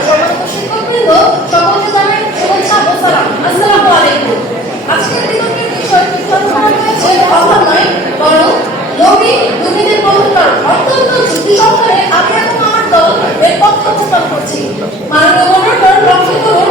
সম্মানিত শিক্ষকবৃন্দ সকলকে জানাই শুভেচ্ছা ও সালাম আসসালামু আলাইকুম আজকের বিতর্কের বিষয় পরিকল্পনা রয়েছে অভাব নয় বরং নবীন দুর্নীতির প্রবর্তন অত্যন্ত যুক্তি সহকারে আমি এবং আমার দল, এর পক্ষ প্রস্তাব করছি। মাননীয় গভর্নর লক্ষ্য করুন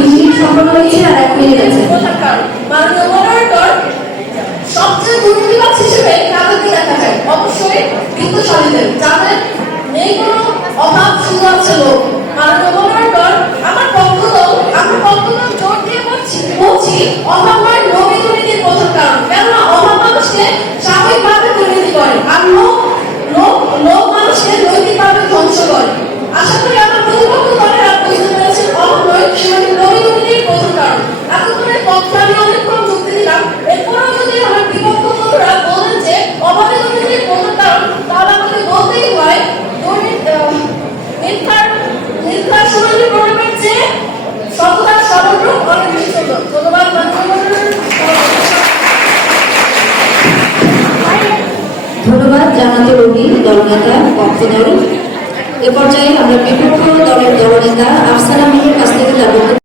এই মিনিট সম্পন্ন সবচেয়ে দুর্নীতিবাজ হিসেবে কাদেরকে দেখা যায়। অবশ্যই বিত্তশালীদের যাদের নেই কোনো অভাব, শুধু আছে লোক। মাননীয় মনোনয়ন আমার পক্ষদল আমার পক্ষদল জোর দিয়ে বলছি বলছি অভাব লোভী দুর্নীতির প্রধান কারণ কেননা অভাব মানুষকে স্বাভাবিকভাবে দুর্নীতি করে। আর লোক লোক লোক মানুষকে নৈতিকভাবে ধ্বংস করি আমার প্রতিপক্ষ দলেরা বুঝতে পেরেছেন অভাব নয় সেখানে লোভী দুর্নীতির প্রধান কারণ এতক্ষণের পক্ষে আমি অনেকক্ষণ যুক্তি দিলাম এরপরেও যদি আমার বিপক্ষ বন্ধুরা বলেন যে অভাবে দুর্নীতির প্রধান কারণ তাহলে আমাকে বলতেই হয় দুর্নীতি আহ, মিথ্যার মিথ্যার সোনালী প্রণামের চেয়ে সততা সর্বরূপ অনেক বেশি সুন্দর ধন্যবাদ মাননীয় ধন্যবাদ জানাতে রবি, দলনেতা পক্ষদল এ পর্যায়ে আমরা বিপক্ষ দলের দলনেতা আফসানা মিহির কাছ থেকে